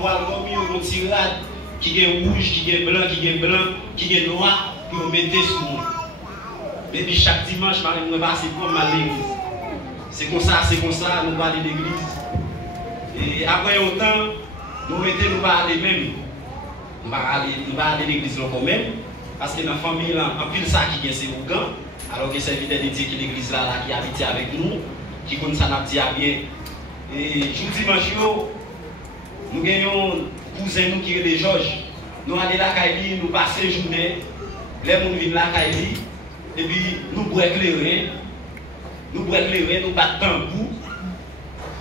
Comme un tirade qui est rouge, qui est blanc, qui est noir, pour mettre sur moi. Et puis chaque dimanche, je vais passer comme à l'église. C'est comme ça, nous parlons de l'église. Et après autant, nous mettons nous parler même. Nous va aller à l'église quand même. Parce que dans la famille, en pile ça qui est Ougan. Alors que c'est évident de dire que l'église là, qui habite avec nous, qui connaît ça, n'a dit bien. Et je dimanche, nous gagnons cousin nous qui est de Georges. Nous allons là, nous passons la journée. Les gens viennent là, et puis nous pouvons éclairer. Nous battons tambour.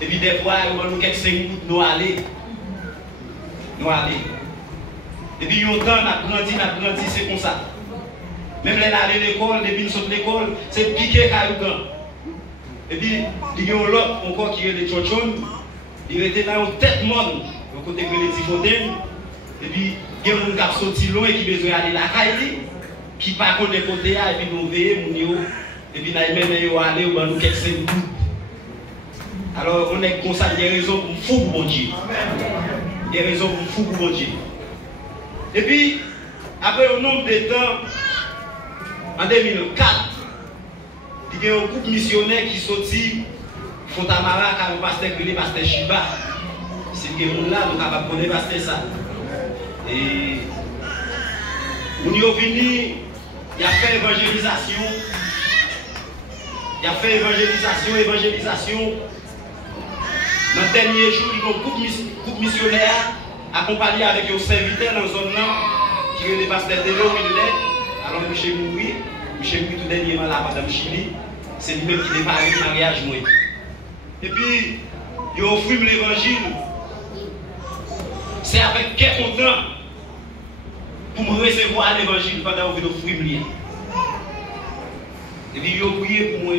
Et puis des fois, nous quelques 5 minutes, nous allons. Et puis, on a grandi, c'est comme ça. Même les aller à l'école, depuis nous sommes à l'école, c'est piqué Kaougan. Et puis, il y a l'autre encore qui est de Tchotchon. Il était dans une tête monde, au côté de l'Etifontaine. Et puis, il y a un gars qui sorti loin qui a besoin d'aller à la Kaili, qui ne connaît pas côté, et puis nous veillons, et puis nous allons aller au nous quelques minutes. Alors, on est comme ça, il y a raison pour me foutre, mon Dieu. Il y a raison pour me foutre, mon Dieu. Et puis, après un nombre de temps, en 2004, il y a un groupe missionnaire qui sortit Fontamara, car le pasteur Grélé, pasteur Chiba. C'est que nous là, nous sommes capables de connaître pasteur ça. Et nous sommes venus, il a fait évangélisation. Dans le dernier jour, il y a un groupe missionnaire accompagné avec un serviteur dans la zone qui est le pasteur Délo Millet. Alors, M. Moui tout dernièrement là, Madame Chili, c'est lui-même qui n'est pas avec le mariage. Et puis, il a offert l'évangile. C'est avec quel content pour me recevoir l'évangile pendant que je offrir le lien. Et puis, il a prié pour moi.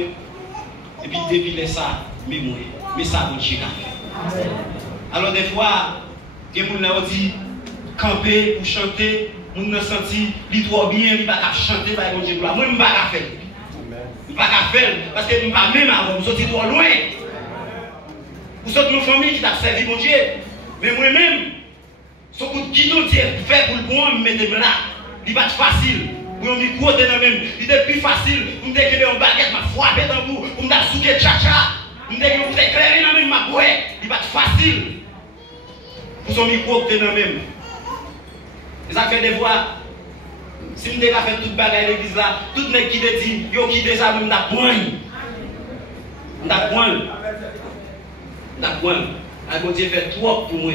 Et puis, depuis ça, mais ça, mon Dieu, a fait. Alors, des fois, les gens ont dit camper pour chanter, les gens ont senti, ils trop bien, ils ne peuvent pas chanter, par mon Dieu. Moi, je ne peux pas faire. Je ne peux pas faire parce que je ne peux pas même avant, je suis trop loin. Vous êtes une famille qui t'a servi, mon Dieu. Mais moi-même, ce qui nous dit fait pour le bon, me mettez là. Il va être facile. Pour me micro, il est plus facile. Pour me dire que un baguette m'a frappé dans vous, pour me dire souquer tcha-tcha. Pour me dire que vous éclairez dans même ma bouée. Il va être facile. Pour son micro, vous dans même. Et ça fait des voix. Si vous avez fait toute bagaille à l'église là, tout le monde qui te dit, yo qui déjà même n'a point. N'a point. Alors, Dieu fait trop pour moi.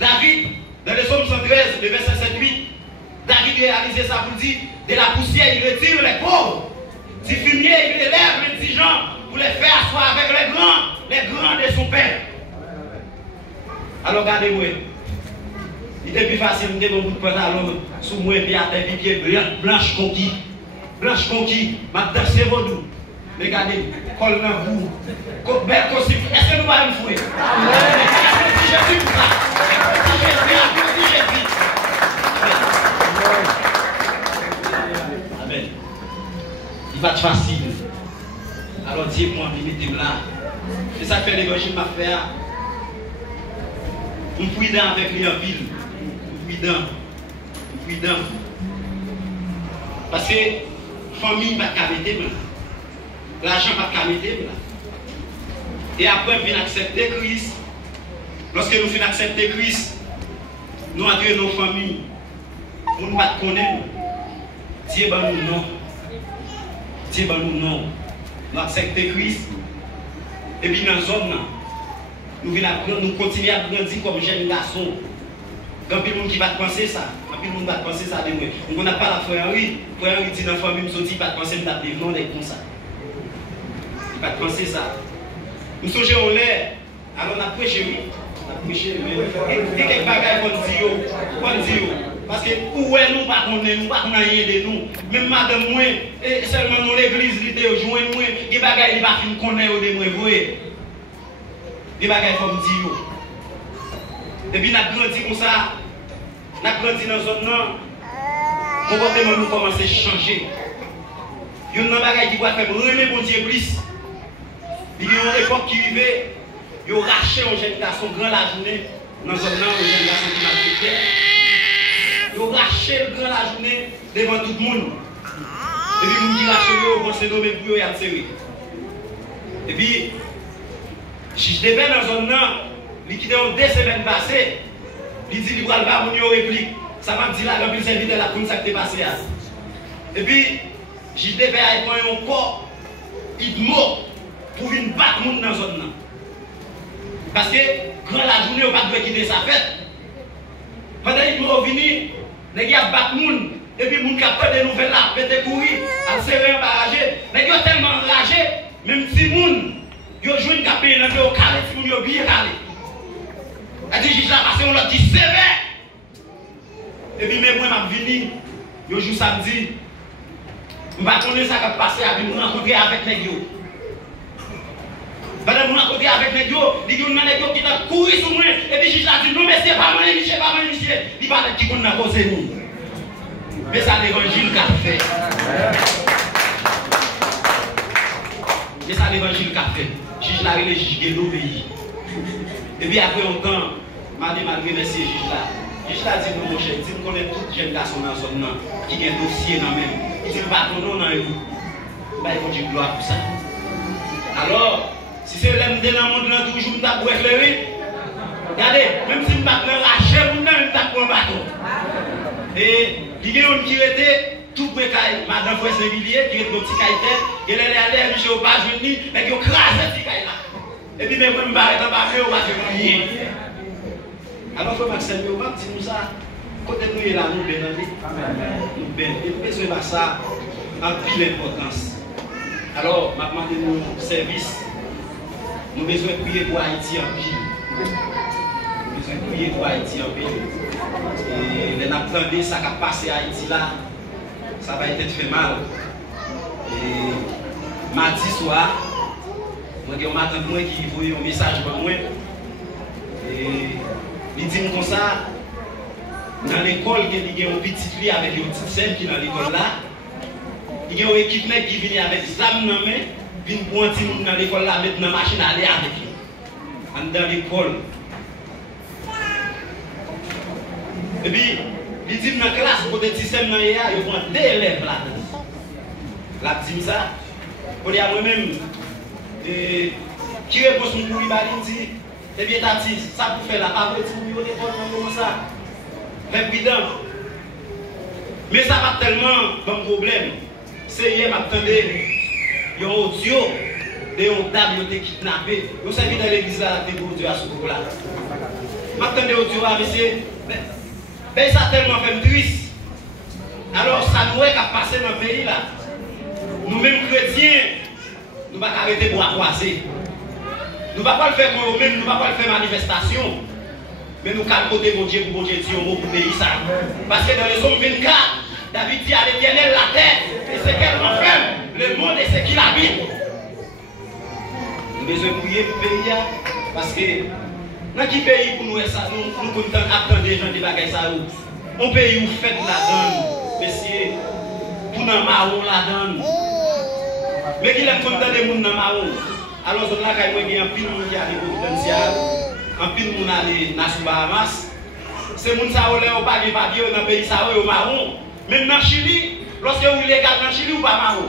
David, dans le psaume 113, le verset 7-8, David réalisé ça pour dire, de la poussière, il retire les pauvres. Du fumier, il élève les petits gens pour les faire asseoir avec les grands de son père. Alors, regardez-moi. Il était plus facile de mon bout de pantalon sous moi et à tes pieds blanche conquis. Blanche conquis, ma danse vaudou. Regardez, col dans vous. Est-ce que nous allons me fouer? Jésus pour ça. Jésus. Amen. Il va être facile. Alors dis-moi, mettez-moi là. C'est ça que fait l'évangile m'a fait. On prudent avec lui en ville. Prudent. Parce que famille va caméter. L'argent va caméter. Et après, on vient accepter Christ. Lorsque nous venons accepter Christ, nous accueillons nos familles. Nous ne pas connaître. Dieu va nous non. Nous acceptons Christ. Et puis dans la zone, nous continuons à grandir comme jeunes garçons. Quand il y a des gens qui vont penser ça, de moi. On n'a pas la frère Henri. Frère Henri dit dans la famille, il ne va pas penser que nous avons comme ça. Il ne va pas penser ça. Nous sommes en l'air, alors on a prêché, mais quelques bagages qu'on dit, parce que où est nous pas connaître, nous pas rien de nous. Même madame moi, et seulement dans l'église, il était joint moi, les bagages il pas fin connaître de moi, vous voyez. Les bagages comme dire. Depuis nous avons grandi comme ça, nous avons grandi dans une zone là, le comportement nous commence à changer. Il y a un bagage qui doit faire remettre mon Dieu plus. Il y a une époque qui vivait, ils ont raché un jeune garçon grand la journée dans un zone là, un jeune garçon qui m'a fait. Ils ont raché le grand la journée devant tout le monde. Et puis, ils ont raché le bon c'est nommé pour eux et serré. Et puis, si je devais dans la zone là, il quitté en 2 semaines passées, il dit qu'il va le faire une réplique. Ça m'a dit là, il s'est invité là pour ça qui est passé. Et puis, je devais aller prendre un corps, il mort pour venir battre le monde dans la zone là. Parce que quand la journée, on ne peut pas quitter sa fête. Pendant qu'il est venu, les gars battent le monde. Et puis, les gens qui ont des nouvelles là, pété courir, à serrer un barrage. Les gars sont tellement enragés, même si les gens ont joué une capée dans le calé, si les gens ont bien calé. Elle dit, là, parce qu'on l'a dit sévère. Et puis, même moi, je suis venu, je joue samedi. Je ne sais pas ce qui est passé, je vais me rencontrer avec les gars. Pendant que je me rencontrer avec les gars, les gars qui ont couru sur moi. Et puis, je dit, non, mais c'est pas moi, monsieur, pas moi, monsieur. Il va dire qui n'a causé nous. Mais ça, l'évangile qu'a fait. Mais ça, l'évangile qu'a fait. Juge là, il est juge de l'obéi. Et puis, après un temps, je m'a remercié le juge là. Le juge là dit, mon cher, il dit, nous connaissons tous les jeunes garçons dans la zone qui ont un dossier dans le même. Il dit, pas ton nom dans le vous. Il faut dire gloire pour ça. Alors, si c'est l'homme dans le monde, là, toujours, nous avons éclairé. Regardez, même si nous avons lâché, nous avons un bateau. Et il y a un qui était tout près de Madame Fouet Saint-Villiers, qui est un petit caïté, et elle est allée, je ne sais pas, je dis, mais qui a crasé ce petit caïté là. Et puis, même quand je me barre dans ma main, on va faire rien. Alors, il faut Maxime, on va dire nous ça. Côté nous, il est là, nous bien. Nous bien. Et nous besoin de ça en pile d'importance. Alors, je demande nos services. Nous besoin de prier pour Haïti en pile. Nous besoin de prier pour Haïti en pile. Et les attendez, ça qui a passé à Haïti là, ça va être fait mal. Et mardi soir, moi j'ai un matin qui envoie un message pour moi. Et il dit comme ça, dans l'école, il y a un petit fille avec une petite sœur qui est dans l'école là. Il y a un équipement qui vient avec des âmes dans la main, vient pour un petit monde dans l'école là, mettre dans la machine à aller avec lui. Dans l'école. Et puis, il dit dans la classe, pour des petits sœurs dans il y a 2 élèves là. La dit ça. Pour dire moi-même, qui répond sur mon couille, il dit, eh bien, Tati, ça pour faire la pas de petit couille, comme ça. Mais évident. Mais ça va tellement bon problème. C'est hier, m'attendais, il y a un audio de une dame qui a été kidnappée. Vous savez, dans l'église là, il y a des audio à ce moment-là. M'attendais audio à monsieur. Mais ça a tellement fait triste. Alors, ça nous est qu'à passer dans le pays là. Nous-mêmes chrétiens, nous ne pouvons pas arrêter pour croiser. Nous ne pouvons pas le faire pour nous-mêmes, nous ne pouvons pas le faire manifestation. Mais nous allons côté mon Dieu pour dire un mot pour le pays ça. Parce que dans les hommes 24, David dit à l'Éternel la terre, et ce qu'elle renferme, le monde et ce qu'il habite. Nous devons besoin de prier pour le pays. Parce que dans quel pays pour nous, nous comptons attendre des gens des bagages ça où? Un pays où fait la donne, messieurs, pour nous marron la donne. Mais qui aime compter des gens dans marron? Alors, on a quand même un pile qui a des potentiels, un pile qui a des nations Bahamas. Ces gens qui ont pas de papier dans le pays, ça au marron. Même dans Chili, lorsque vous êtes illégal dans Chili, vous pas marron.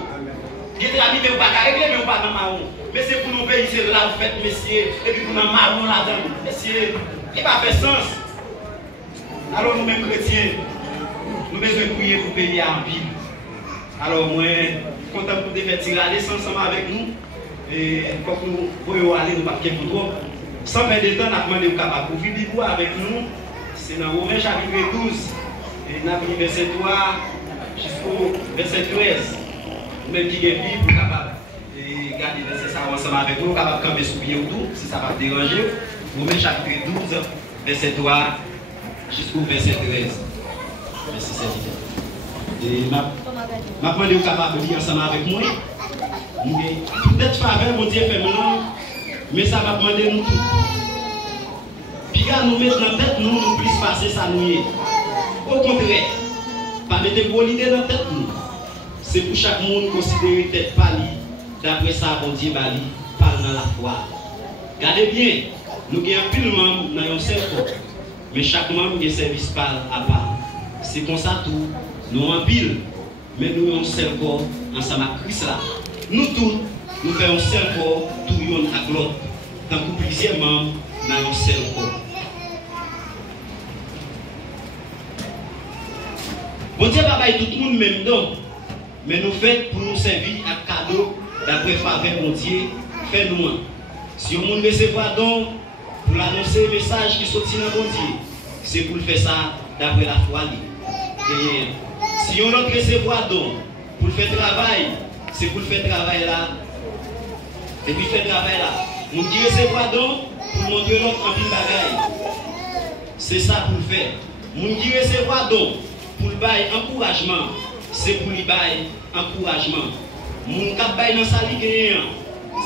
Vous êtes habité, vous pas régler, mais vous pas dans marron. Mais c'est pour nos pays, c'est là où vous faites, messieurs, et puis pour nous marron là-dedans. Messieurs, il va faire sens. Alors, nous-mêmes chrétiens, nous avons besoin de prier pour payer en ville. Alors, moi, content pour faire tirer ensemble avec nous. Et quand nous voyons aller, nous ne pouvons pas trop. Sans perdre de temps, nous avons demandé aux capables pour vivre avec nous. C'est dans Romains chapitre 12. Et nous avons verset 3 jusqu'au verset 13. Nous-mêmes qui sommes vivre, nous sommes capables de garder verset ça ensemble avec nous, capables de camper sous pied autour, si ça va déranger. Romains chapitre 12, verset 3 jusqu'au verset 13. Merci Seigneur. Et je demande aux capables de lire ensemble avec moi. Peut-être faveur, mon Dieu fait maintenant, mais ça va demander nous tout. Puis quand nous mettons dans la tête, nous plus passer ça nous. Au contraire, pas mettre pour l'idée dans la tête nous. C'est pour chaque monde considérer tête pali. D'après ça, mon Dieu bali, parle dans la foi. Gardez bien, nous avons plus de membres dans un seul corps, mais chaque membre a un service à part. C'est comme ça tout, nous en pile, mais nous avons un seul corps ensemble avec Christ là. Nous tous, nous faisons un seul corps, tout le monde à l'autre. Tant que plusieurs membres dans un seul corps. Bon Dieu va tout le monde même don, mais nous faisons pour nous servir à cadeau d'après faveur bon Dieu, fait-nous. Si on recevoir don pour annoncer le message qui sortit dans bon Dieu, c'est pour faire ça d'après la foi. Si on autre recevoir don pour faire travail, c'est pour faire travail là. Et puis faire travail là. On dit recevoir don pour montrer l'autre en pile bagaille. C'est ça pour le faire. On dit recevoir don pour le bail encouragement, c'est pour le bail encouragement. Mon cap bail dans sa ligue,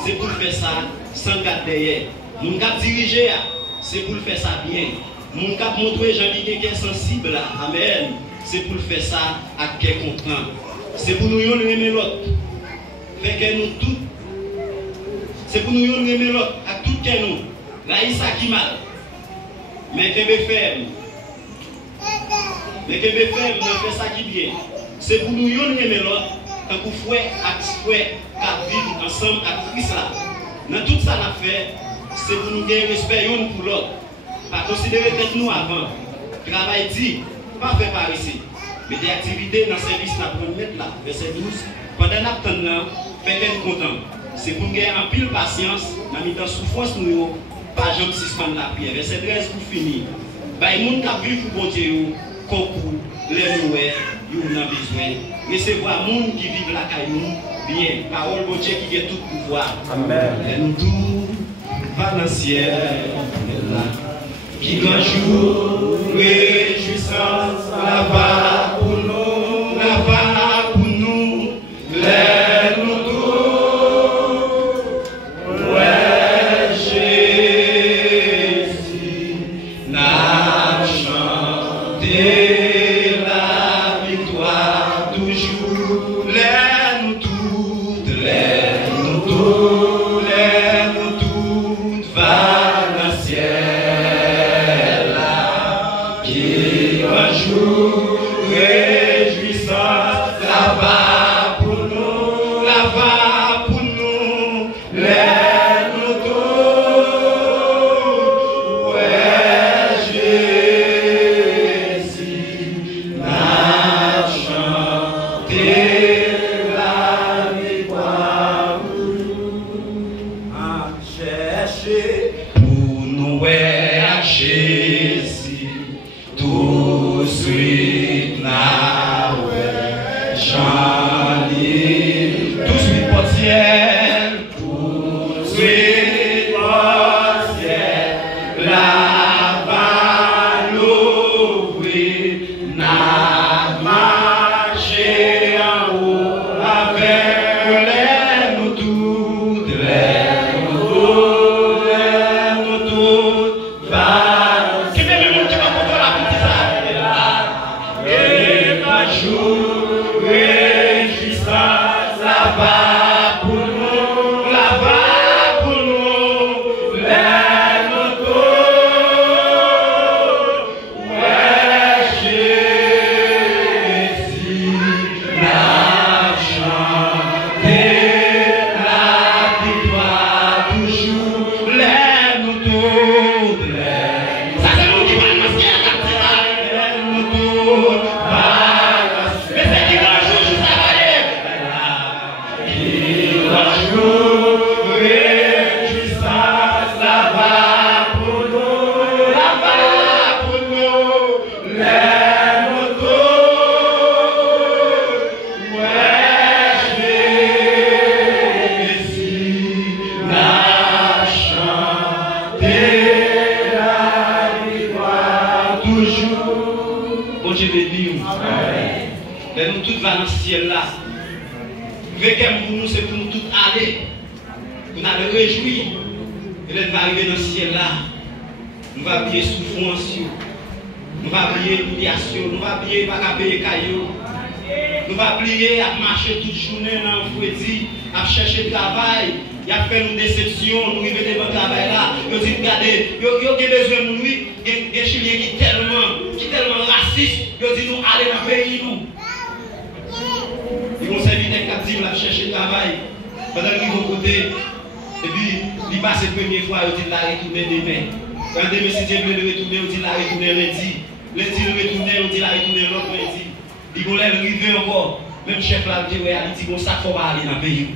c'est pour faire ça sans garder derrière. Mon cap diriger, c'est pour faire ça bien. Mon cap montrer Jean-Ligue qui est sensible là, amen. C'est pour faire ça à qui est content. C'est pour nous aimer l'autre. Fait que nous tous. C'est pour nous aimer l'autre à tout que nous. Raïssa qui mal. Mais que me ferme. Mais que me ferme, nous fait ça qui bien. C'est pour nous aimer l'autre. Tant que frère et frère qui vivent ensemble avec Christ là. Dans tout ça qu'on fait, c'est pour nous gagner respect l'un pour l'autre. Pas considérer peut-être nous avant. Travail dit, pas faire par ici. Mais des activités dans le service qu'on peut mettre là, verset 12. Pendant que nous attendons, faites-nous content. C'est pour gagner en pile patience, dans la souffrance nous, pas jamais suspendre la prière. Verset 13 pour finir. Les gens qui vivent pour bon Dieu, concours, les noués, ils ont besoin. Recevoir les gens qui vivent la caillou, bien. Parole bon Dieu qui a tout pouvoir. Amen. Et nous tous, va dans le ciel, qui grand jour, réjouissance, là-bas pour nous, là-bas pour nous, les nous tous. Ouais, Jésus, n'a chanté la victoire toujours, les nous toutes, les nous toutes, les nous toutes, va dans le ciel. Réjouissance, là-bas pour nous, là-bas pour nous, les nous tous. Ouais, Jésus, n'a chanté la victoire pour nous. À chercher pour nous, ouais, à Jésus. Tout suite là, Jean-Lis, tout suite portière, tout suite portière, là-bas l'ouvrir, n'a marché en haut avec les nous toutes, les nous toutes, les nous toutes, va. Réjouissance, là-bas pour nous, là-bas pour nous, les nous tous. Ouais, Jésus, n'a chanté la victoire toujours, les nous tous. Ça c'est nous qui va nous faire les nous tous. Réjouissance, là-bas pour nous, là-bas pour nous, les nous tous. Ouais, Jésus, n'a chanté la victoire toujours. Bon Dieu béni. Mais nous tous allons dans le ciel là. Pour nous, c'est pour nous tous aller. Pour nous réjouir. Et là, nous allons arriver dans le ciel là. Nous allons oublier souffrance. Nous allons oublier humiliation. Nous allons oublier pas payer caillou. Nous allons oublier à marcher toute journée dans le fouet, à chercher travail. il a fait une déception, nous arrivons devant le travail là, nous dit regardez, il y a besoin de nous, il y a des Chiliens qui tellement racistes, ils dit nous aller dans le pays nous. Ils vont servir des captifs là chercher le travail. Pendant qu'ils vont côté, et puis il passe la première fois, il dit la retourner demain. Quand demain si Dieu veut le retourner, il dit la retourner lundi. Lundi le retourner, il dit la retourner l'autre lundi. Il vont arriver encore. Même chef là, il dit bon ça faut pas aller dans le pays.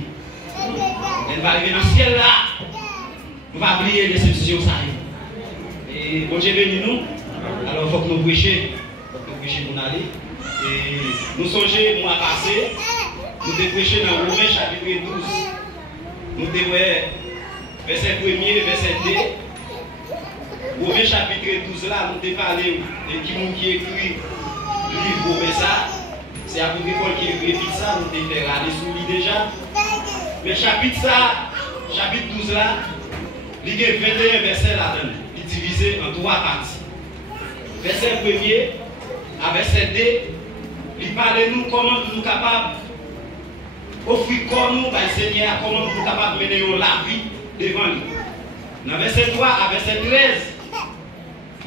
Elle va arriver dans le ciel là. On va oublier les déceptions ça. Et bon Dieu béni nous. Alors il faut que nous prêchions. Il faut que nous prêchions pour aller. Et nous songeons le mois passé. Nous devons prêcher dans Romains chapitre 12. Nous devons verset 1er, verset 2. Romains chapitre 12 là, nous devons parler de qui écrit le livre Romains ça. C'est l'apôtre Paul qui écrit ça, nous devons aller sur lui déjà. Mais chapitre 12 là, il y a 21 versets là-dedans. Il est divisé en 3 parties. Verset 1er à verset 2, il parle de nous comment nous sommes capables offrir comme nous, Seigneur, comment nous sommes capables de mener la vie devant lui. Dans verset 3 à verset 13,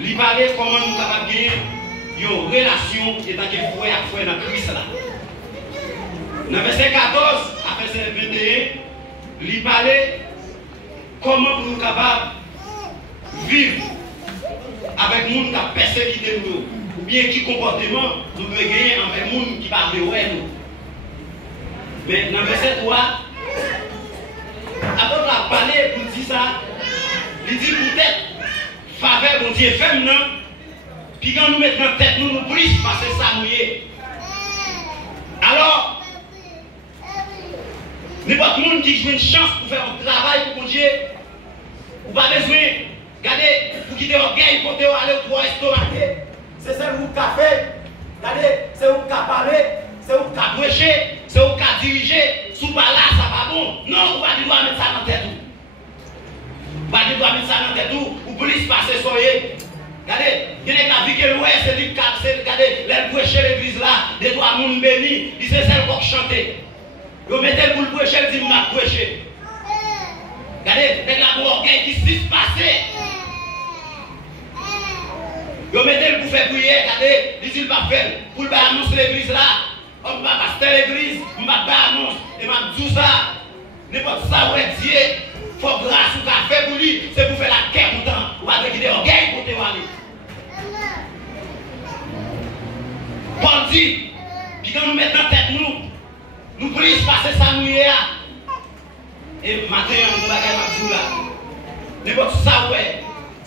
il parle de comment nous sommes capables de gagner une relation étant que frère à frère dans Christ là. Dans verset 14 à verset 21, il parle comment nous sommes capables de vivre avec les gens qui ont persécuté nous, ou bien qui comportement nous devons gagner avec les gens qui parlent de nous. Mais dans le verset 3, après la parler pour dire ça, il dit peut-être faveur mon Dieu fait maintenant, puis quand nous mettons en tête, nous prions parce que ça nous est. Alors, n'importe monde qui joue une chance pour faire un travail pour mon Dieu, ou pas besoin, regardez, pour quitter l'orgueil, pour aller au droit estomaqué, c'est ça vous qui fait, regardez, c'est vous qui parlez, c'est vous qui prêchez. C'est vous qui dirigez, sous pas là, ça va bon. Non, vous ne pouvez pas mettre ça dans la tête. Vous ne pouvez pas mettre ça dans la tête. Vous pouvez passer soyez. Regardez, il y a des vie que l'ouest, c'est lui qui regardez, les prêcher l'église là, des doigts monde bénis, il c'est celle qui chante. Vous mettez pour le prêcher, il dit m'a prêché. Regardez, les gars pour orgueil qui s'y passe. Vous mettez pour faire prier, regardez, il dit pas faire, pour le annoncer l'église là. On va passer l'église, on va pas annoncer, et m'a dit ça, n'importe ça, ouais, Dieu, il faut grâce ou café pour lui, c'est pour faire la guerre pour temps, ou avec des orgueils pour te aller. Paul dit, puis quand nous mettons en tête nous prions passer ça nous hier. Et maintenant, on va faire là. N'importe ça, ouais,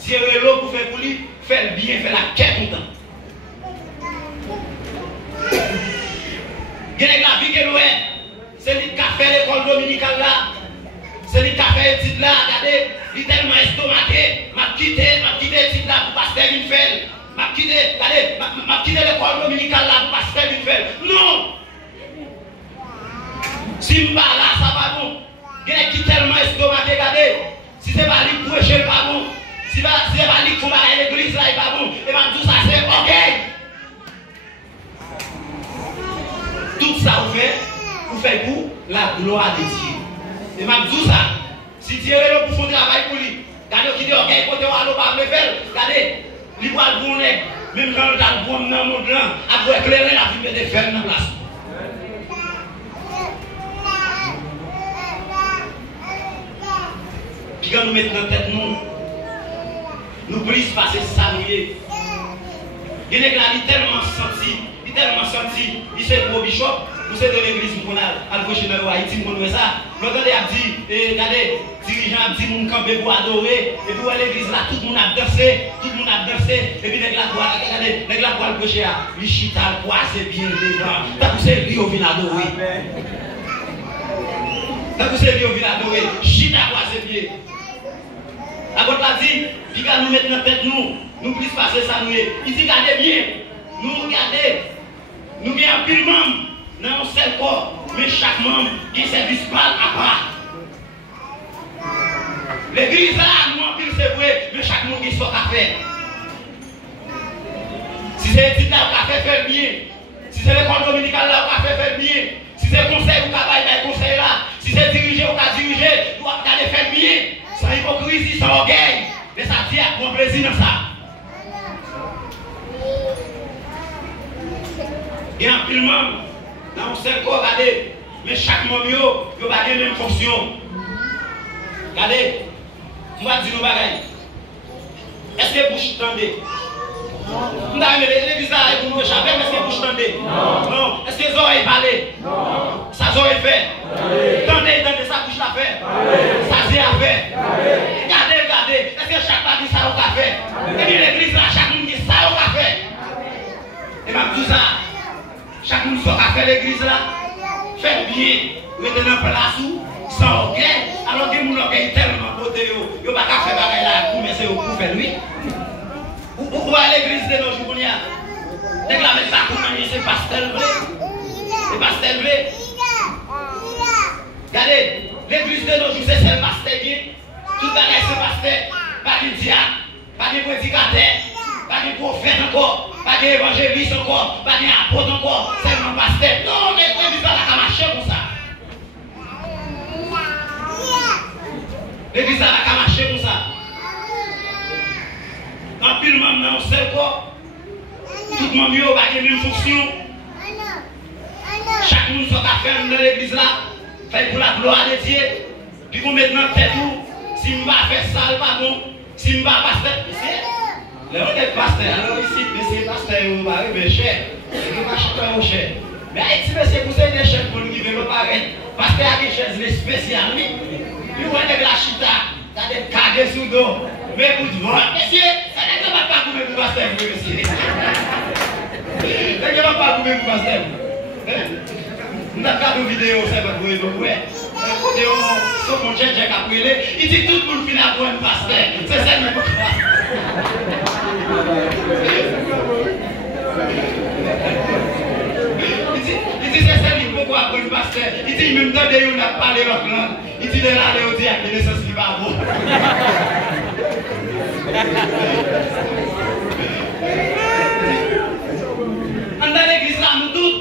Dieu est là pour faire pour lui, faire le bien, faire la guerre pour temps. La vie que nous avons, c'est lui qui a fait l'école dominicale là, c'est lui qui a fait l'étude là, regardez, il est tellement estomaqué, m'a quitté l'étude là pour passer une felle, m'a quitté l'école dominicale là pour passer une felle. Non! Si je ne pas là, ça va bon. Il est tellement estomaqué, regardez, si ce n'est pas lui qui prêche, pas bon. Si ce n'est pas lui qui faut aller à l'église là, il pas bon. Et m'a dit ça, c'est ok. Tout ça vous faites pour la gloire de Dieu. Et m'a dit ça. Si Dieu est là pour faire un travail pour lui, regardez qui dit ok, côté où on va le faire, regardez, il va le bonnet, même quand on a le bon dans le monde là, après éclairer la vie de faire dans la place. Puis quand nous mettons dans la tête, nous prions passer ça, nous y est. Il y a tellement senti. Il s'est pour bishop, nous sommes de l'église, nous sommes à l'approche de Haïti, nous sommes ça. L'autre a dit, regardez, dirigeant a dit, nous camper pour adorer, et puis à l'église là, tout le monde a dansé, et puis les gars pour approcher à l'Ichita, c'est bien devant. T'as poussé lui au vin adorer. Chita, c'est bien. Après, il a dit, puis quand nous mettons dans la tête, nous puissions passer ça, nous. Il dit, regardez bien, nous regardez. Nous avons un pile membre dans un seul corps, mais chaque membre qui service pas à part. L'église là, nous avons un pile c'est vrai, mais chaque monde qui soit à faire. Si c'est l'étude là, on va faire bien. Si c'est l'école dominicale là, on va faire bien. Si c'est le conseil, on va faire conseil là. Si c'est c'est diriger ou pas diriger, ou pas faire bien, sans hypocrisie, sans orgueil. Mais ça dit à mon plaisir dans ça. Il y a un pile membre dans un seul corps, regardez, mais chaque membre, il n'a pas la même fonction. Regardez, je vais dire nos bagailles. Est-ce que bouche tendez? Nous avons l'église là pour nous échapper, mais est-ce que bouche tendez? Non. Est-ce que les oreilles parlent? Non. Ça oreilles fait? Tendez, ça bouche la fait? Ça c'est à faire? Regardez. Est-ce que chaque partie ça a fait? Et puis l'église là, chaque monde dit ça a fait. Et même tout ça, chaque monde qui a fait l'église là, fait bien, mettez dans place sans orgueil, alors que mon orgueil est tellement beauté, il n'y a pas qu'à faire bagaille là pour mettre pour faire lui. Ou à l'église de nos jours, on y a. Dès que la mettre ça pour manier, c'est pastel vrai. C'est pastel vrai. Regardez, l'église de nos jours, c'est celle pastel bien. Tout bagaille c'est pastel. Pas de diable, pas de prédicateur, pas de prophète encore, pas d'évangéliste encore, pas d'apôtre encore, seulement pastel. Non, l'église va la marcher pour ça. L'église va la marcher pour ça. En pile même dans un seul corps, tout le monde n'a pas la même fonction. Chaque monde qui a fait dans l'église là, fait pour la gloire de Dieu. Puis vous mettez dans tête tout, si je ne vais pas faire ça, pas bon. Si je ne vais pas pasteur, c'est. Là, on est pasteur, alors ici, monsieur pasteur, on va arriver cher. On va acheter au cher. Mais ici, monsieur, vous avez des chefs pour nous qui veulent pareil. Pasteur a des chaises spéciales, oui. Puis vous avez la chita, vous avez des cadres sous dos. Mais vous devez, monsieur, ça ne va pas couper pour pasteur, monsieur. Ça ne va pas couper pour pasteur. Nous avons pas de vidéo, c'est pas pour vous. Sauf mon chien, j'ai capé. Il dit tout le monde finit à voir un pasteur. C'est ça, mais pourquoi? Il dit c'est ça, pourquoi pour un pasteur? Il dit même temps de on a parlé l'autre langue. Il dit de là, il dit à la naissance qui va bon. Dans l'église là, nous tous,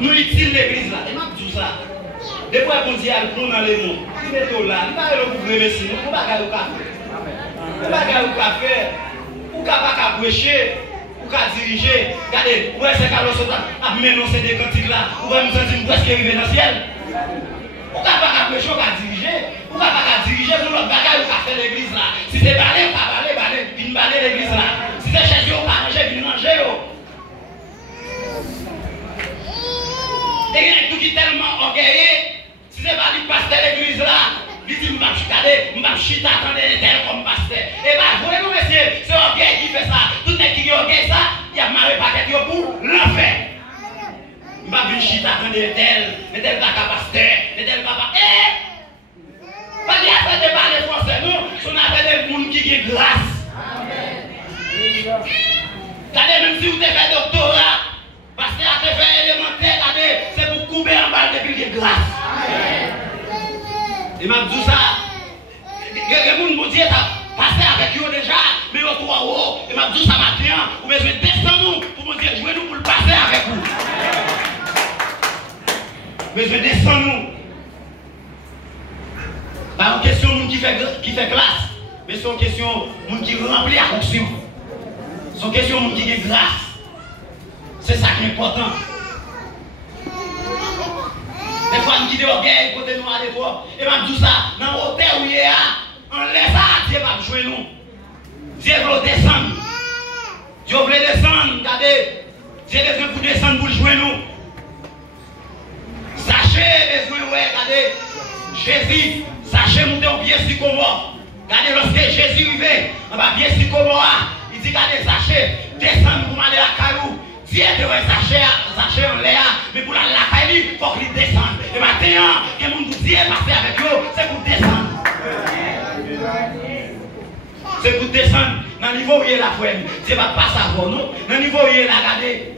nous utilisons l'église là. Et moi, tout ça. Des fois, on dit à nous dans les mots. Il est tout là. Il va le couvrir ici. On va pas au café. On va pas au café. On va pas prêcher. On va diriger. Regardez, où est-ce que Carlos a menacé des cantiques là? On va nous sentir presque arriver dans le ciel. On va pas prêcher, on va diriger. On va pas diriger pour l'autre bagaille, on va faire l'église là. Si c'est balai, on va balai. Puis nous balai l'église là. Si c'est chaise, on va ranger, puis nous ranger. Et il y a tout qui est tellement orgueilleux. Si c'est pas lui pasteur l'église là, il dit, je vais chita attendre tel comme pasteur. Et bien, vous voyez, monsieur, c'est orgueil qui fait ça. Tout le monde qui a orgueil ça, il a marre pas tête pour l'enfer. Je vais chita attendre tel pas pasteur, tel papa. Pas dire ça de parler français, non. Si on a des gens qui ont grâce. Regardez, même si vous avez fait doctorat, parce que vous avez fait élémentaire, c'est pour couper en balle depuis qu'il y a grâce. Et m'a dit ça. Les gens me disent passer avec eux déjà, mais au 3 euros. Et m'a dit ça matin, vous avez besoin de descendre pour me dire jouez nous pour le passer avec vous. Besoin de descendre. Pas une question de qui fait classe, mais c'est une question de qui remplit la fonction. C'est une question de qui a grâce. C'est ça qui est important. Des fois, nous quittons l'orgueil, côté nous aller voir. Et même tout ça, dans l'hôtel où il y a, on laisse ça, Dieu va jouer nous. Dieu veut descendre. Dieu veut descendre, regardez. Dieu veut pour descendre pour jouer nous. Sachez, besoin, ouais, regardez. Jésus, sachez monter au pied sycomore. Regardez, lorsque Jésus arrive, on va pied sycomore. Il dit, regardez, sachez, descendre pour aller à Carou. Dieu devrait sachez en l'air, mais pour la caille, il faut qu'il descende. Et maintenant, que mon Dieu est passé avec eux, c'est pour descendre. C'est pour descendre. Dans le niveau où il est la foi, Dieu ne va pas savoir, non? Dans le niveau où il est là, regardez.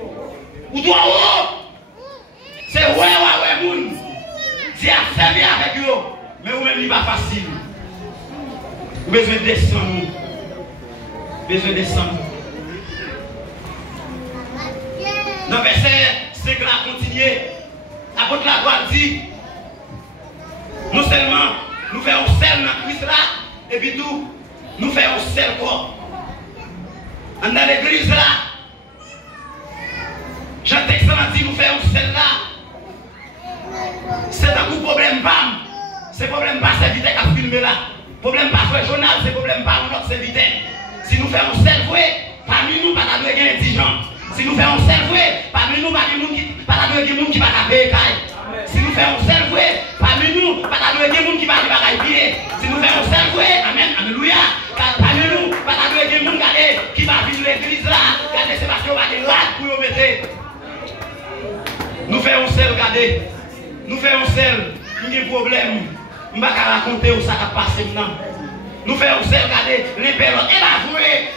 Ou toi, c'est ouais, moun. Dieu a servi avec eux, mais vous-même, il n'est pas facile. Besoin de descendre. Besoin de descendre. Dans le verset 5 là, continuez. Apôtre la gloire dit, seulement, nous faisons sel dans Christ là, et puis tout, nous faisons sel quoi. Dans l'église là, Jean-Texte dit, nous faisons sel là. C'est un coup problème pas. C'est problème pas serviteur qui a filmé là. Problème pas frère journal, c'est problème pas notre serviteur. Si nous faisons sel vrai, parmi nous, pas de gagner indigent. Si nous faisons sel vrai, parmi nous, pas de gens qui va payer. Si nous faisons sel vrai, parmi nous, pas de gens qui va payer. Si nous faisons sel vrai, amen, alléluia. Parmi nous, pas de gens qui va venir l'église là. Regardez, c'est parce qu'on va des lacs pour nous mettre. Nous faisons sel, regardez. Nous faisons sel, il y a un problème. Je ne vais pas raconter où ça va passer maintenant. Nous faisons sel, regardez, les pélotes, et la vouée.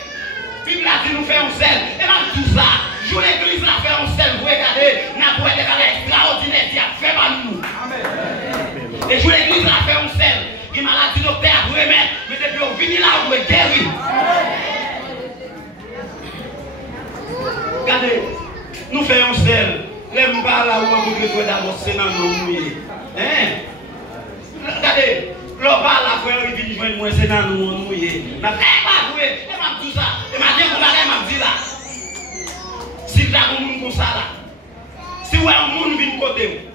Bible a dit nous faisons sel, et même tout ça. Jour l'église, la faisons sel, vous regardez, nous avons des valeurs extraordinaires qui a fait mal nous. Et jour l'église, la faisons sel, qui m'a dit docteur, vous remettre, mais depuis on finit là, vous êtes guéri. Regardez, nous faisons sel. Les mbas là où on peut d'abord c'est dans nos mouillés. Regardez, l'homme là frère il vient joindre moi c'est dans nos mouillés. N'a pas joué, et m'a tout ça. Et m'a dit qu'on va m'a dit là. Si là on monde comme ça là. Si ouais un monde vient côté.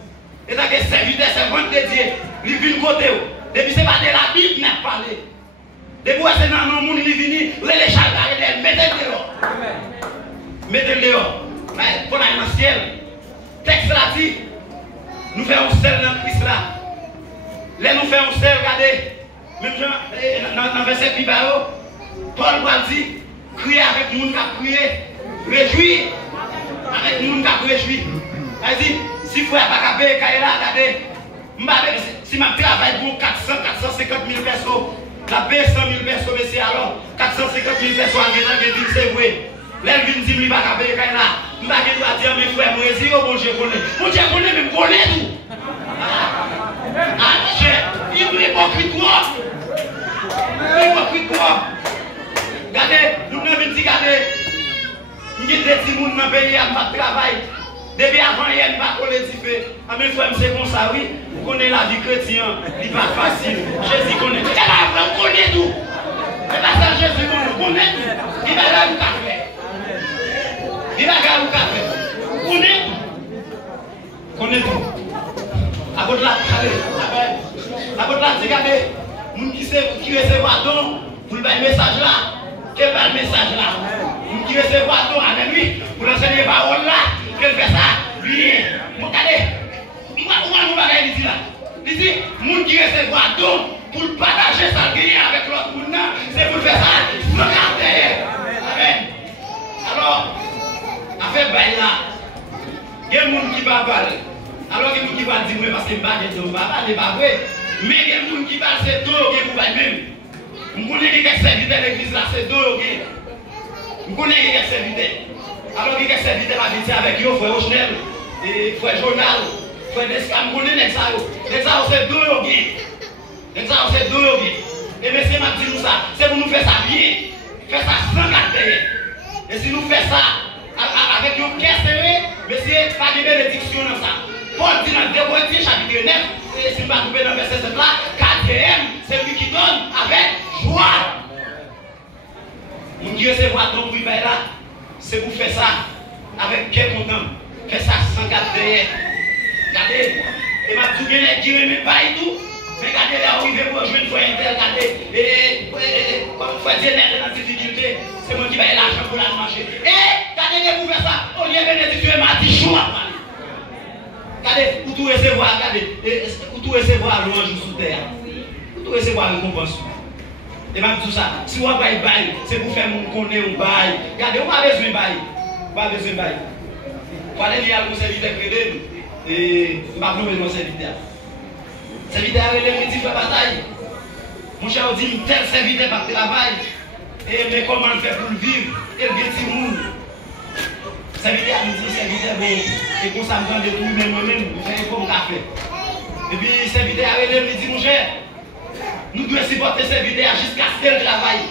Et ça que serviteur c'est bon de Dieu, il vient côté. Depuis c'est pas de la Bible n'a parlé. Depuis c'est dans nos monde il vient, les charges mettez dehors. Mettez dehors. Mais pour aller dans le ciel. Texte là dit, nous faisons sel dans Christ là. Là nous faisons sel, regardez. Même dans le verset plus bas, Paul va dire, crier avec le monde qui a prié, réjouir avec le monde qui a réjoui. Il dit, si vous n'avez pas payé, regardez, si je travaille pour 450 000 personnes, la paye 100 000 personnes, mais c'est alors 450 000 personnes, c'est vrai. L'elle vient dire, il va pas payer là. Je ne vais pas dire, mes frères, moi, si bon Dieu connaît. Bon Dieu connaît, mais connaît tout. Ah, il est hypocrite, toi. Hypocrite, toi. Regardez, nous n'avons dit, regardez. Nous avons des petits gens dans le pays, à pas de travail. Depuis avant, il n'y a pas de fait. Ah, mes frères, c'est comme ça, oui. Vous connaissez la vie chrétienne, il n'est pas facile. Jésus connaît. Et là, on connaît tout. Et là, ça, Jésus connaît tout. Il va là, nous faire. Il a gagné le café. Connaît tout. À votre là, à votre là, regardez. Nous qui recevons don, pour le message là. Quel va le message là? Nous qui recevons don avec lui, pour l'enseigner les paroles là. Quel fait ça? Bien. Regardez. Nous va gagner ici là. Il dit, nous qui recevons don, pour partager sa vie avec l'autre monde, c'est pour faire ça. Regardez. Amen. Alors, affaire bail là, il y a des gens qui va parler. Alors il y a des gens qui va dire parce que je ne vais pas parler, pas vrai. Mais il y a des gens qui va c'est tout pour même. Je connais quelques serviteurs de l'église là, c'est tout. Je connais quelques serviteurs. Alors quelques serviteurs va dire avec eux, frère Ochnel, frère Journal, frère Descam, je connais les ça. Les ça c'est tout. Les ça c'est tout. Et monsieur m'a dit nous ça, c'est pour nous faire ça bien. Faire ça sans caractère. Et si nous faisons ça, avec nos cœurs serrés, monsieur, pas de bénédiction dans ça. Paul dit dans 2 Corinthiens chapitre 9, et si je ne vais pas couper dans le verset 7 là, 4e, c'est lui qui donne avec joie. Mon Dieu, c'est voir ton bruit là, c'est pour faire ça avec cœur content. Faire ça sans garder. Regardez, et ma tout bien qui remet pas et tout. Mais regardez là où il veut pour jouer une fois intel, regardez. Et comme fois Dieu est dans la difficulté, c'est moi qui va aller l'argent pour la marcher. Et regardez, vous faites ça, on y est bénédicté, m'a dit choix. Regardez, où tout recevoir, regardez, où tout recevoir louange sous terre. Où tout recevoir récompense. Et même tout ça, si on va bail, c'est pour faire mon connaître un bail. Regardez, on n'a pas besoin de bail. On n'a pas besoin de bail. Il faut aller lire mon serviteur crédit. Et je ne vais pas nommer mon serviteur. Serviteur a relève dit faire bataille. Mon cher dit tel serviteur par travail. Et mais comment le faire pour le vivre? Et le petit monde. Serviteur a dit serviteur bon. Et pour ça me de tout même moi-même, je fais comme café. Et puis serviteur a relève dit mon cher. Nous devons supporter serviteur jusqu'à ce qu'il travaille.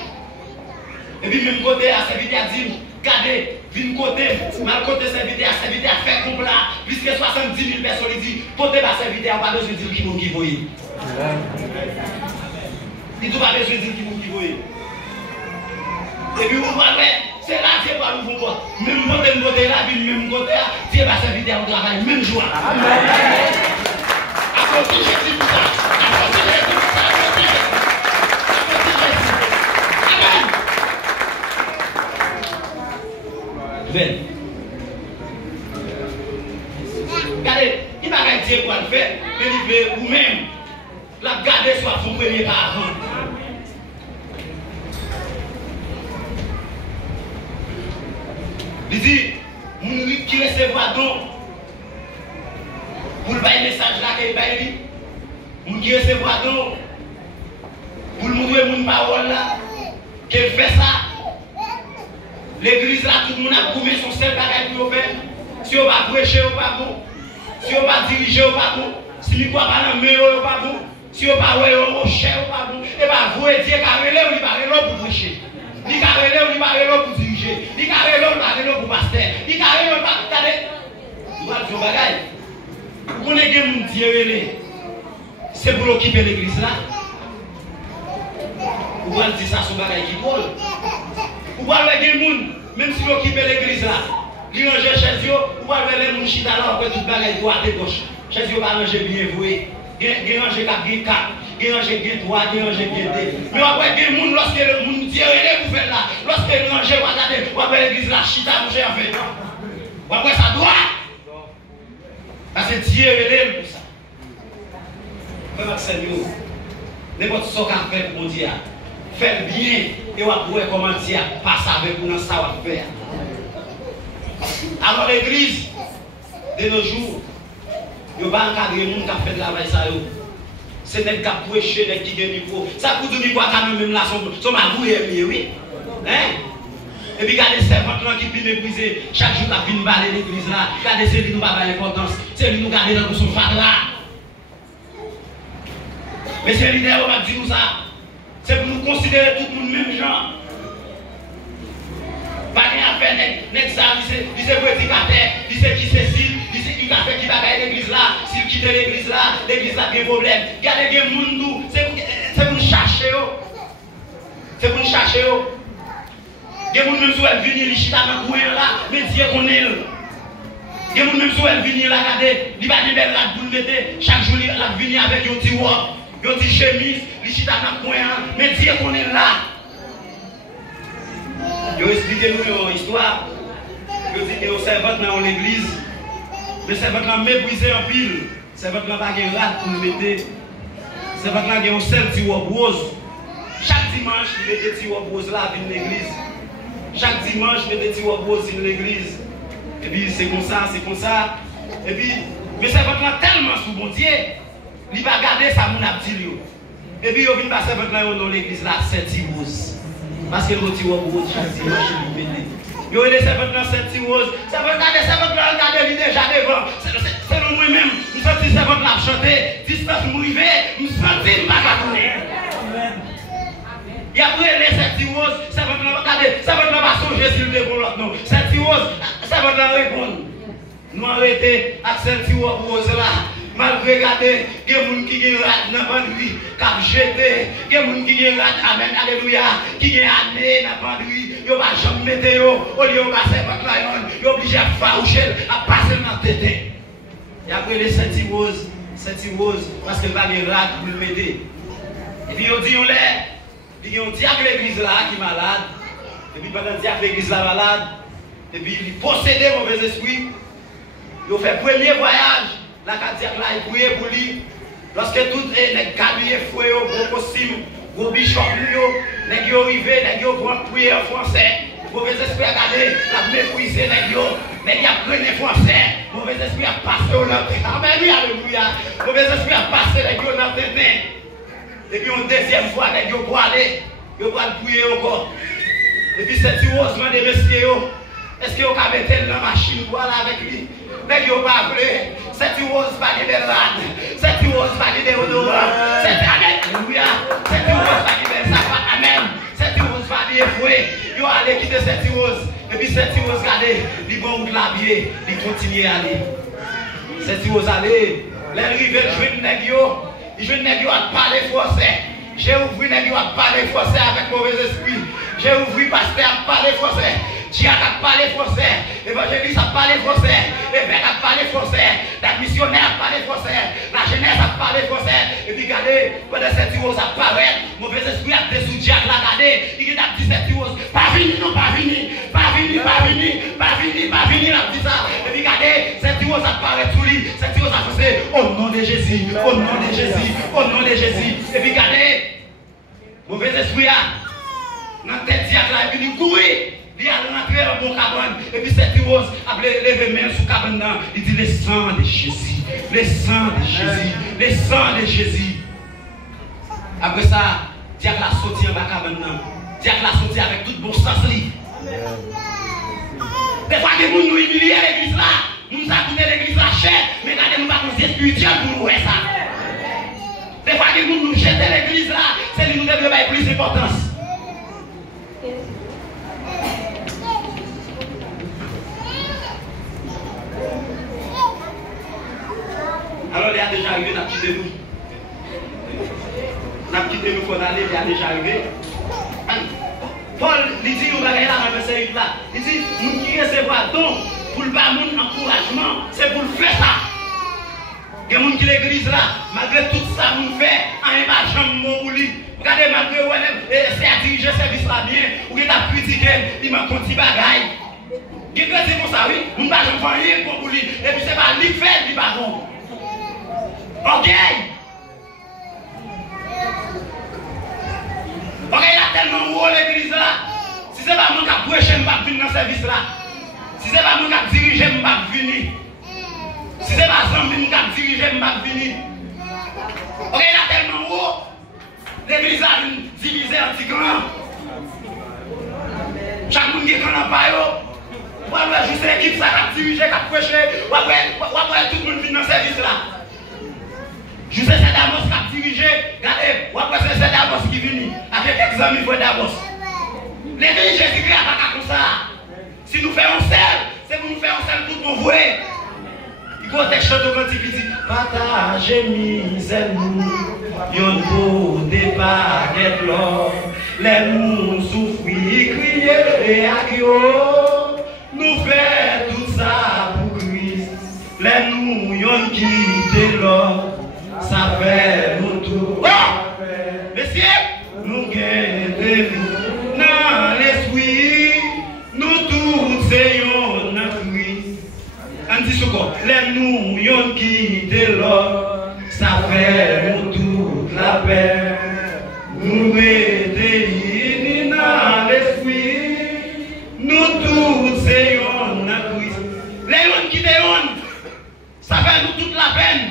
Et puis même côté à serviteur a dit regardez, viens côté, mal côté serviteur fait complet, puisque 70 000 personnes disent, côté bas serviteur, pas besoin de dire qui vous voyez. Il ne pas besoin de dire qui vous voyez. Et puis vous voyez, c'est là que c'est pas nous voir. Même côté là, puis même côté là, Dieu va servir au travail, même joie. Amen. À cause de Jésus, tout ça. À cause de Jésus, tout ça. À cause de Jésus. Amen. Regardez, il va pas dire quoi le faire, mais il veut vous-même la garder soit son premier pas avant. Il dit, nous qui recevons donc, pour le message là qu'il va dire, nous qui recevons donc, pour le montrer mon parole là, qu'elle fait ça. L'église là, tout le monde a trouvé son seul bagage pour faire. Si on va prêcher, on va bon. Si on va diriger, on va bon. Si on va pas dans le meilleur, on va bon. Si on va pas au cher, on va bon. Et bien, vous et Dieu, car il est là pour prêcher. Il est là pour diriger. Il est là pour pasteur. Il est là pour garder. Vous allez faire un bagage. Vous connaissez que mon Dieu, c'est pour occuper l'église là. Vous allez dire ça, son bagage qui vole. Vous allez voir des gens, même si vous occupez l'église là. Li ranger chez eux, ou pas les gens chita là après tout bagaille droite et gauche. Chez eux pas ranger bien voué. Gen ranger 4, gen 4, gen ranger gen 3, gen ranger gen 2. Mais après gen moun lorsque le moun Dieu est pour faire là, lorsque le ranger va regarder, ou après l'église là chita manger en fait. Ou après ça doit. Parce que Dieu est pour ça. Frère Seigneur, n'importe ce qu'on fait pour Dieu, faites bien et on va voir comment Dieu passe avec vous dans ça va faire. Alors l'église, de nos jours, il n'y a pas encadré les gens qui ont fait de la travail. C'est des gens qui prêchent, des qui ont un micro. Ça pour dire quoi quand même là, son magouille est mieux, oui. Hein? Et puis regardez ces servantes qui viennent mépriser. Chaque jour, ils viennent balayer l'église là. Regardez, c'est lui qui nous pas l'importance. C'est lui qui nous garde dans son phare là. Mais c'est l'idée, on va dire nous ça. C'est pour nous considérer tout le monde même genre. Pas rien à faire, n'est-ce pas? Il s'est prédicateur, il sait qui c'est ci, il sait qui va faire qui va gagner l'église là. S'il quitte l'église là a des problèmes. Regardez les gens, c'est pour nous chercher. C'est pour nous chercher. Les gens même si elles viennent, ils chita dans le coin là, mais Dieu connaît. Les gens même si elles viennent là, regardez, il va dire belle pour le mettre. Chaque jour, il va venir avec un petit robe, un petit chemise, il chita dans le coin, mais Dieu connaît là. Je vais expliquer nous une histoire. Je dis que les servantes dans l'église, les servantes ont méprisé en pile. Les servantes n'ont pas de rate pour le mettre. Les servantes ont un seul petit rose. Chaque dimanche, ils mettent des petits rose là dans l'église. Chaque dimanche, ils mettent des petits rose dans l'église. Et puis c'est comme ça, c'est comme ça. Et puis, les servantes ont tellement sous bon Dieu, ils vont garder ça, mon abdil. Et puis, ils viennent passer dans l'église là, 7 roses. Parce que le petit rose, chaque dimanche, il met. Il y a des servantes dans cette rose. Ça veut dire que les servantes là, regardez déjà devant. C'est nous moi-même. Nous sommes des servantes là chanter. Distance mouvée. Nous sommes des magatounes. Et après les sept roses, servantes là, regardez. Servantes là, pas songer sur le devant l'autre. Non. Sept roses, servantes là répondent. Nous arrêtons avec cette rose là. Malgré regarder, il y a des gens qui ont raté dans la nuit, qui ont jeté, il y a des gens qui ont raté, amen, alléluia, qui ont amené dans la nuit, ils n'ont pas jamais météo, au lieu de passer par la lion, ils sont obligés à faroucher, à passer dans la tête. Et après les 7 roses, parce que pas de rate pour le mettre. Et puis ils ont dit, ils ont dit à l'église là qui est malade, et puis pendant que l'église là malade, et puis ils possédaient mauvais esprit, ils ont fait le premier voyage. La cardiaque là, il priait pour lui. Lorsque tout les gabiers foués, gros costume, gros bichon, les gens arrivés, les gens vont prier en français. Mauvais esprit à garder, la mépriser, les gens apprennent français. Mauvais esprit à passer au lendemain. Amen, alléluia. Mauvais esprit à passer, les gens dans tes mains. Et puis une deuxième fois, les gens vont aller, ils vont prier encore. Et puis c'est heureusement des messieurs. Est-ce que vous avez mettre dans la machine pour aller avec lui? Mais vous pas appelé. C'est une rose pas de rade. C'est une rose pas de déodorant. C'est alléluia. C'est une rose pas de sapin. Amen. C'est une rose pas de fouet. Vous allez quitter cette rose. Et puis cette rose, regardez, ils vont vous l'habiller. Ils continuent à aller. Cette rose allez. Les rivières jouent de nègres. Je n'ai pas parler français. J'ai ouvert les gens à parler français avec mauvais esprit. J'ai ouvert pasteur à parler français. Dieu a parlé français. Évangéliste a parlé français. Évêque a parlé français. La missionnaire a parlé français. La jeunesse a parlé français. Et puis regardez, quand cette rose apparaît, mauvais esprit a dessous Dieu l'a regardé. Il a dit cette rose. Pas fini, non, pas fini. Pas fini, pas fini. Pas fini, pas fini. Il a dit ça. Et puis regardez, cette rose apparaît sous lui. Cette rose a fait au nom de Jésus. Au nom de Jésus. Au nom de Jésus. Et puis regardez. Mauvais esprit a dans tête diable là, et puis il courir, il a rentré dans mon cabane, et puis cette rose a levé main sous cabane, il dit le sang de Jésus, le sang de Jésus, le sang de Jésus. Après ça, diable a sorti en bas cabane, diable a sorti avec tout bon sens. Des fois que nous humilions l'église là, nous avons l'église là chère, mais regardez nous pas nous spirituel pour nous voir ça. Des fois que nous jetons l'église là, c'est lui nous devons donner plus d'importance. Alors il a déjà arrivé, n'a quitté nous. N'a quitté nous pour aller, il a déjà arrivé. Paul il dit nous bagaille là dans verset 8 là. Il dit nous qui recevons don pour le pas mon encouragement, c'est pour le faire ça. Il y a des gens qui l'église là, malgré tout ça, nous fait un émargement mon bouli. Regardez, malgré c'est à diriger le service là bien, ou qui t'a critiqué, il m'a conti bagaille. Qui peut dire pour ça, oui, nous ne pouvons pas rien pour bouli. Et puis c'est pas lui fait, lui pas bon. Ok? Ok, il a tellement haut l'église là. Si c'est pas moi qui a prêché, je ne vais pas venir dans le service là. Si c'est pas moi qui a dirigé, je ne vais pas venir. Si c'est pas ça, je ne vais pas diriger, je ne vais pas venir. Ok, il a tellement haut. L'église a divisé en petits grands. Chaque monde qui est grand pas yo. Ouais, juste l'équipe ça qui a dirigé, qui a prêché. Ouais, tout le monde vient dans le service là. Je sais c'est Davos qui a dirigé. Regardez, c'est Davos qui vient. Avec quelques amis, il faut Davos. L'église Jésus-Christ n'a pas comme ça. Si nous faisons seul, c'est pour nous faire seul tout mon voué. Il faut que chante au cantique qui dit partagez misère nous, yon beau départ get l'or, les mouns souffrir, crier et akio, nous faisons tout ça pour Christ, les nous yon quitte l'or. Ça fait nous tout. Oh! Messieurs, nous guettons dans l'esprit, nous tous ayons notre Christ. On dit ce quoi? Les nous yon quitté l'or, ça fait nous toute la paix. Nous guettons dans l'esprit, nous tous ayons notre Christ. Les yon quitté l'or, ça fait nous toute la peine.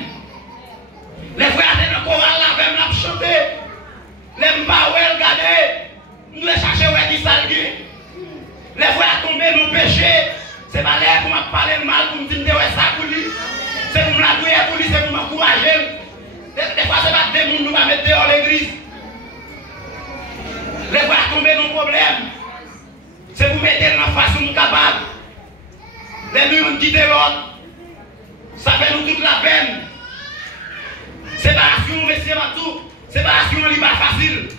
Les frères de la chorale la même la chanter. Les mbawel regardez. Nous les chercher ouais qui salgué. Les frères tombés dans le péché. C'est pas l'air pour me parler mal pour me dire ouais ça pour lui. C'est pour me la prier pour lui, c'est pour m'encourager. Des fois c'est pas des gens nous va mettre dehors l'église. Les frères tombés dans le problème. C'est pour mettre dans la façon capable. Les gens qui quittent l'autre. Ça fait nous toute la peine. Séparation, messieurs, tout. Séparation, n'est pas facile.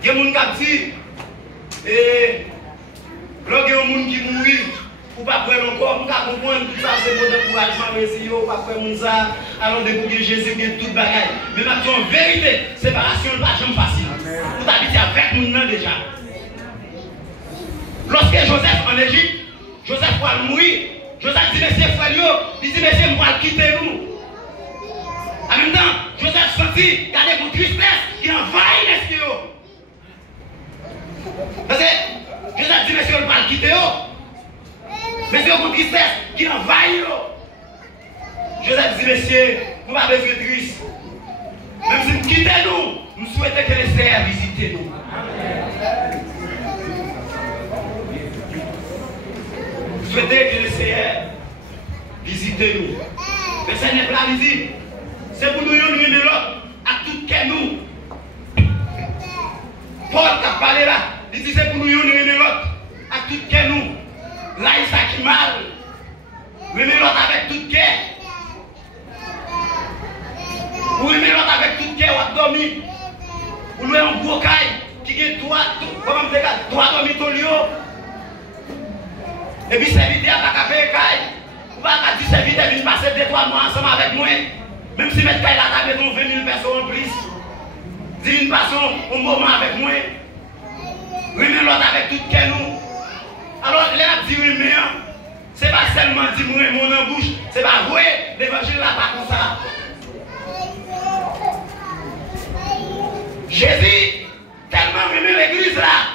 Il y a des gens qui disent, et lorsqu'il y a des gens qui mourent, ou pas prendre encore, on peut comprendre tout ça, c'est mon encouragement, messieurs, ou pas prendre ça, alors de que Jésus qui est toute bagaille. Mais maintenant, en vérité, séparation n'est pas jamais facile. Vous habitez avec nous déjà. Lorsque Joseph en Égypte, Joseph va mourir, Joseph dit, messieurs, frère, il dit, messieurs, on va quitter nous. En même temps, Joseph sentit, regardez pour tristesse qui envahit l'esprit. Parce que Joseph dit, messieurs, on va le quitter. Messieurs, pour tristesse qui envahit. Joseph dit, messieurs, nous n'avons pas besoin de triste. Même si nous quittons nous, nous souhaitons que le Seigneur visite nous. Nous souhaitons que le Seigneur visite nous. Le Seigneur l'a visite. C'est pour nous unir de l'autre, à tout que nous. Paul qui a parlé là, il dit c'est pour nous unir de l'autre, à tout que nous. Là, il s'acquit mal. Unir l'autre avec tout que. Pour dormi. Ou louer un gros caille qui est trois dormitoires. Et puis serviteur n'a pas fait caille. Ou pas dire serviteur vient passer 2-3 mois ensemble avec moi. Même si mettre caille là, t'as mettons 20 000 personnes en plus. Dis une personne au moment avec moi. Remet l'autre avec tout que nous. Alors, les a dit oui, mais c'est pas seulement dire moi mon en bouche, c'est pas vrai, l'évangile là pas comme ça. Jésus, tellement remet l'église là.